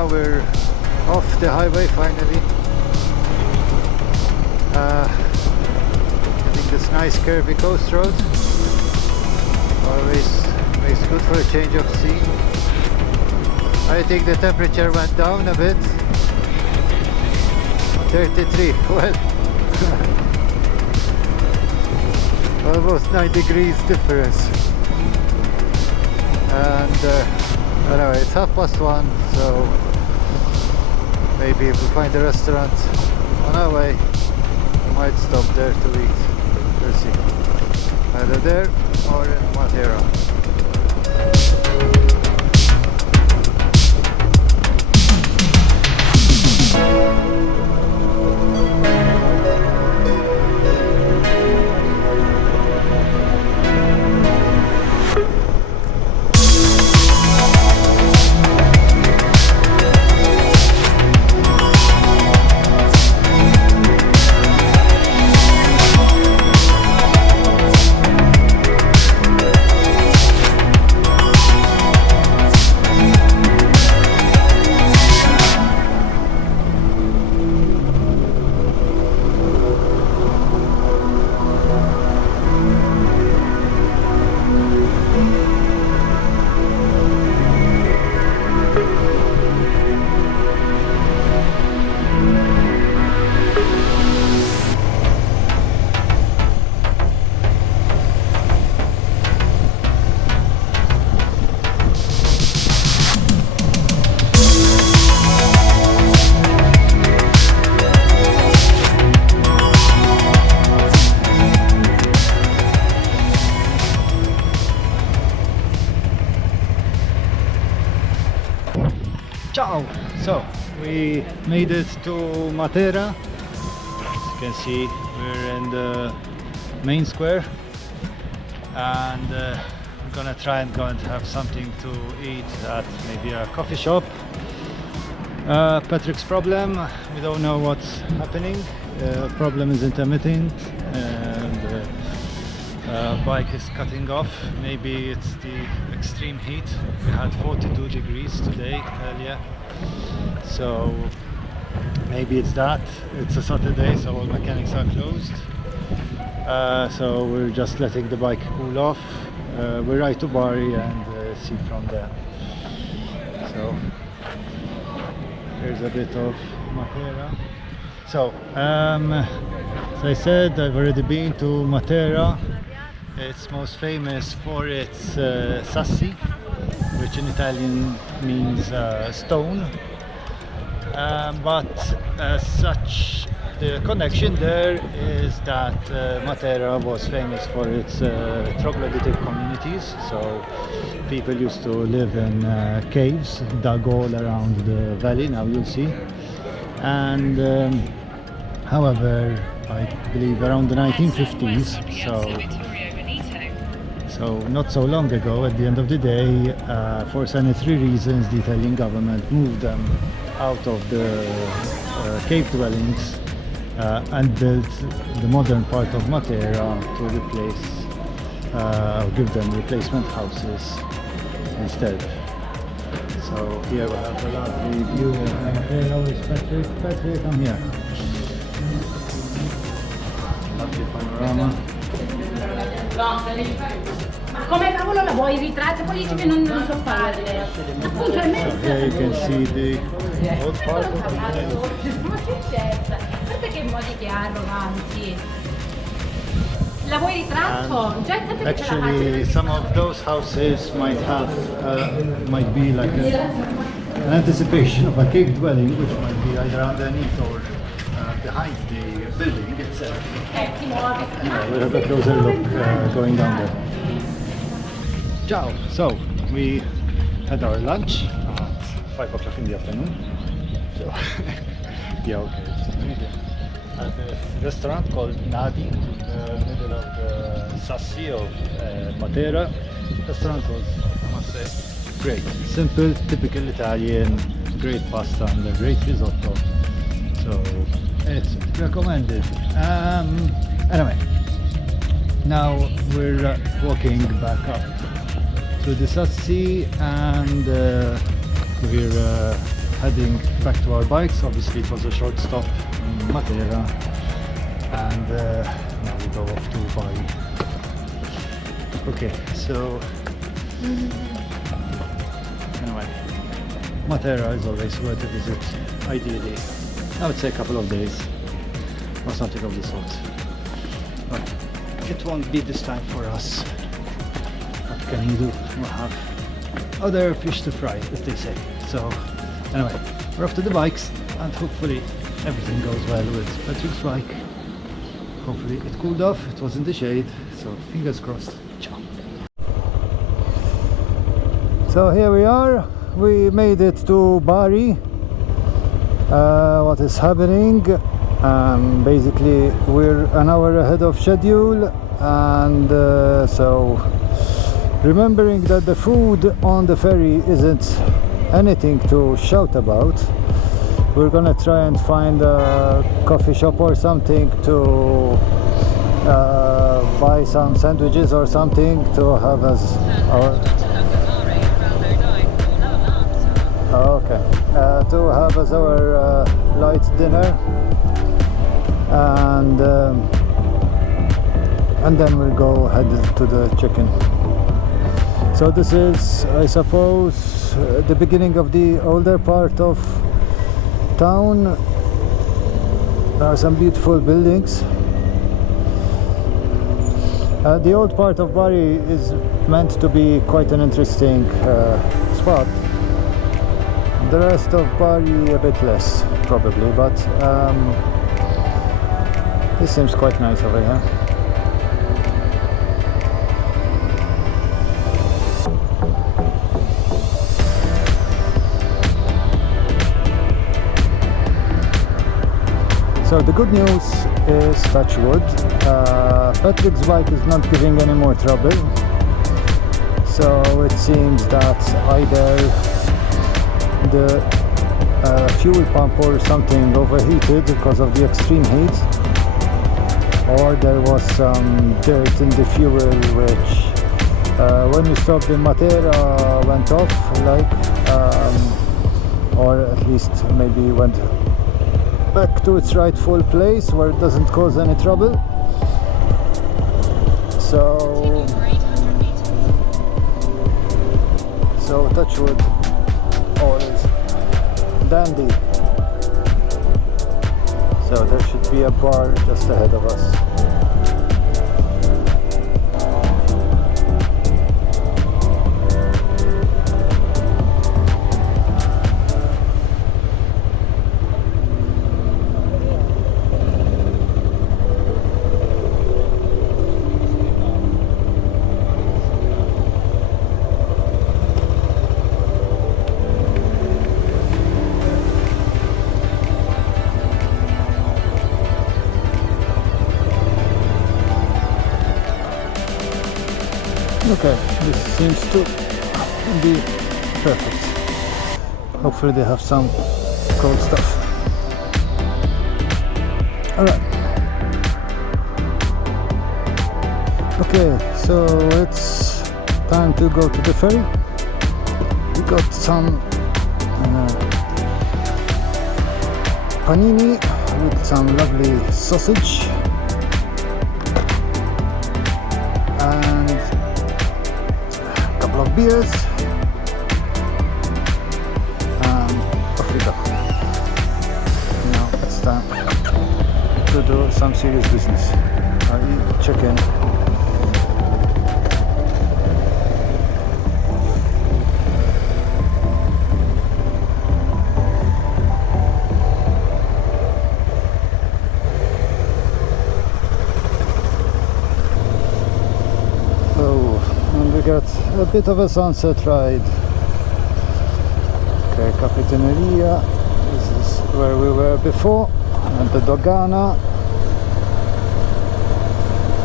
now we're off the highway finally. I think this nice curvy coast road always makes good for a change of scene. I think the temperature went down a bit. 33, well, almost 9 degrees difference. And anyway, it's 1:30, so maybe if we find a restaurant on our way, we might stop there to eat. We'll see. Either there or in Matera. Ciao! So, we made it to Matera. As you can see, we're in the main square, and we're gonna try and go and have something to eat at maybe a coffee shop. Patrick's problem, we don't know what's happening. Problem is intermittent, and bike is cutting off. Maybe it's the extreme heat. We had 42 degrees today earlier, so maybe it's that. It's a Saturday, so all mechanics are closed, so we're just letting the bike cool off. We'll ride to Bari and see from there. So here's a bit of Matera. So as I said, I've already been to Matera. It's most famous for its sassi, which in Italian means stone, but as such, the connection there is that Matera was famous for its troglodytic communities. So people used to live in caves dug all around the valley, now you'll see. And however, I believe around the 1950s, so not so long ago, at the end of the day, for sanitary reasons, the Italian government moved them out of the cave dwellings and built the modern part of Matera to replace, give them replacement houses instead. So here we have a lovely view of Matera with Patrick. Patrick, come here. Lovely panorama. Come cavolo la vuoi? I ritratti politici che non so farle. Appunto è messo. So here you can see the old part of the Ma che certo? Guarda che modi che hanno avanti. La vuoi ritratto? Gettati actually, some of those houses might have, might be like an anticipation of a cave dwelling, which might be either underneath or behind the building itself. Anyway, we'll have a closer look going down there. Ciao! So, we had our lunch at 5 o'clock in the afternoon. So, yeah, okay. At a restaurant called Nadi, in the middle of the Sassi of Matera. Restaurant was, I must say, great. Simple, typical Italian, great pasta and a great risotto. So it's recommended. Anyway, now we're walking back up to the Sassi, and we're heading back to our bikes. Obviously it was a short stop in Matera, and now we go off to Bari. Okay, so anyway, Matera is always worth a visit, ideally I would say a couple of days or something of the sort, but it won't be this time for us. What can you do? We'll have other fish to fry, as they say. So anyway, we're off to the bikes, and hopefully everything goes well with Patrick's bike. Hopefully it cooled off, it was in the shade, so fingers crossed. Ciao. So here we are, we made it to Bari. What is happening? Basically we're an hour ahead of schedule, and so remembering that the food on the ferry isn't anything to shout about, we're gonna try and find a coffee shop or something to buy some sandwiches or something to have as our to have as our light dinner, and then we'll go head to the check-in. So this is, I suppose, the beginning of the older part of town. There are some beautiful buildings. The old part of Bari is meant to be quite an interesting spot. The rest of Bari a bit less, probably, but this seems quite nice over here. So the good news is, touch wood, Patrick's bike is not giving any more trouble. So it seems that either the fuel pump or something overheated because of the extreme heat, or there was some dirt in the fuel which when you stopped in Matera went off, like or at least maybe went back to its rightful place where it doesn't cause any trouble. So touch wood, all is dandy. So there should be a bar just ahead of us. Okay, this seems to be perfect. Hopefully they have some cold stuff. Alright. Okay, so it's time to go to the ferry. We got some panini with some lovely sausage and of beers, and off we go. Now it's time to do some serious business. Check in. A bit of a sunset ride. Okay, Capitaneria. This is where we were before, and the Dogana,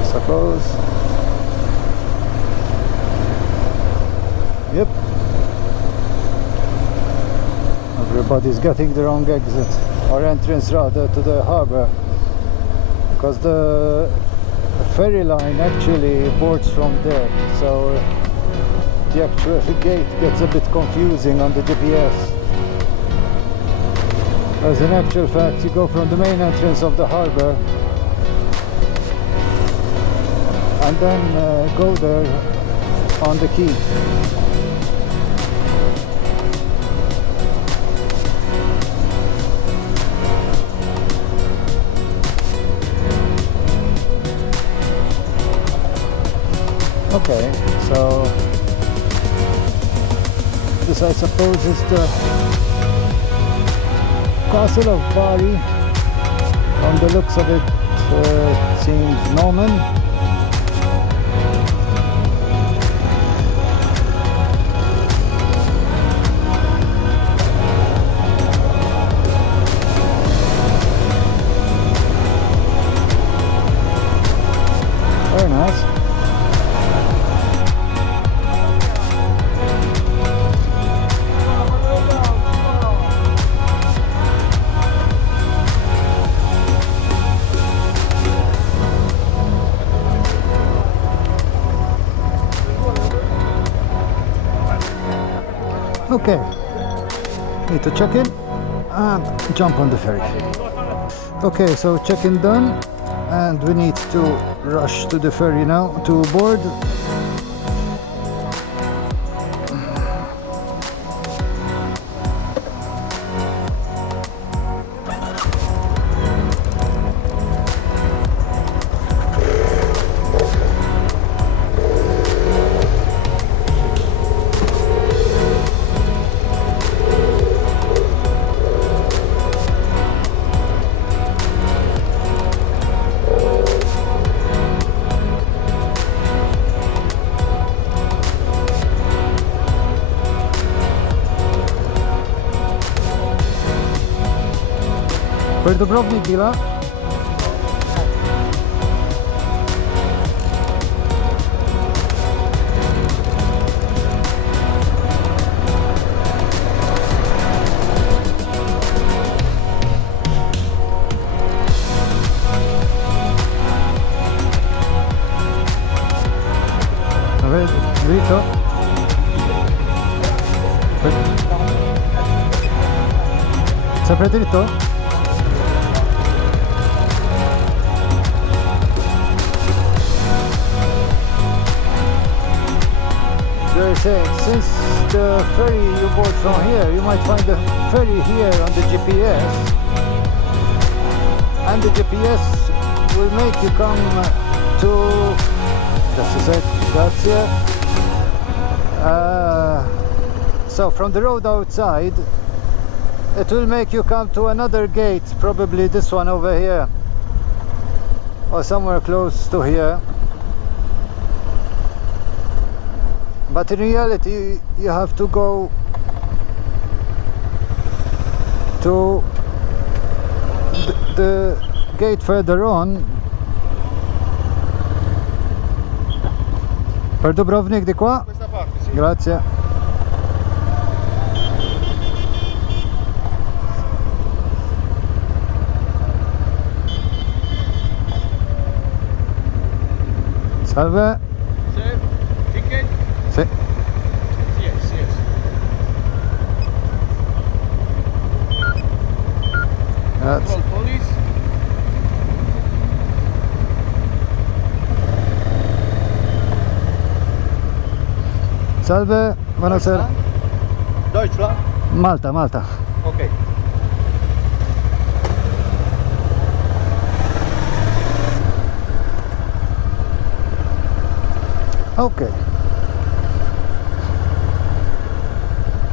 I suppose. Yep. Everybody's getting the wrong exit, or entrance rather, to the harbour, because the ferry line actually boards from there, so the actual gate gets a bit confusing on the GPS. As in actual fact, you go from the main entrance of the harbor and then go there on the quay. Okay, so this I suppose is the Castle of Bari. From the looks of it, seems Norman. Very nice. Okay, need to check in and jump on the ferry. Okay, so check-in done, and we need to rush to the ferry now to board. Per Dubrovnik bila? Dritto? Sempre dritto? They're saying since the ferry you board from here, you might find the ferry here on the GPS, and the GPS will make you come to, just a sec, grazie. So from the road outside, it will make you come to another gate, probably this one over here, or somewhere close to here. But in reality, you have to go to the gate further on. Per Dubrovnik di qua? Questa parte, sì. Grazie. Salve. Sir, ticket? Sì. Yes, yes. Grazie. Control police. Salve, buonasera. Deutschland? Malta, Malta. Okay. Okay.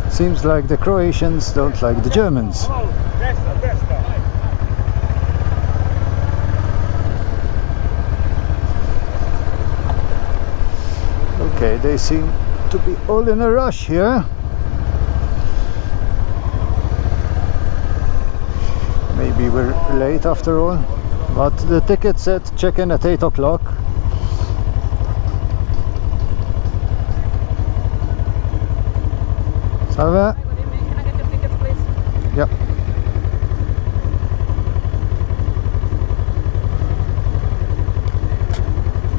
Seems like the Croatians don't like the Germans. Oh, destra, destra. Okay, they seem to be all in a rush here. Maybe we're late after all, but the ticket said check-in at 8 o'clock. Salve. Can I get your tickets, please? Yep.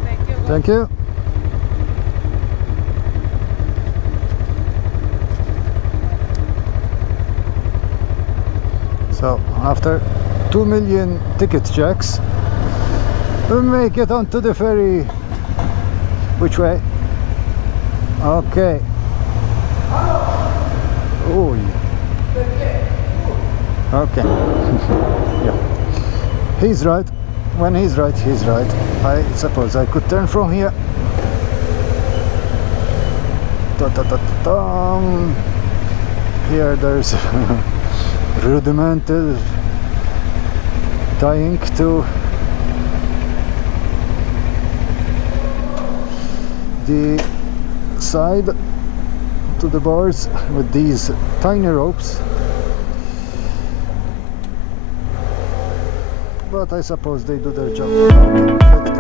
Thank you. Thank you. So after 2 million ticket checks, we make it onto the ferry. Which way? Okay. Oh, okay. Yeah. He's right. When he's right, he's right. I suppose I could turn from here. Ta-ta-ta-ta-tam. Here there's rudimental tying to the side to the boards with these tiny ropes, but I suppose they do their job. Okay, let's go.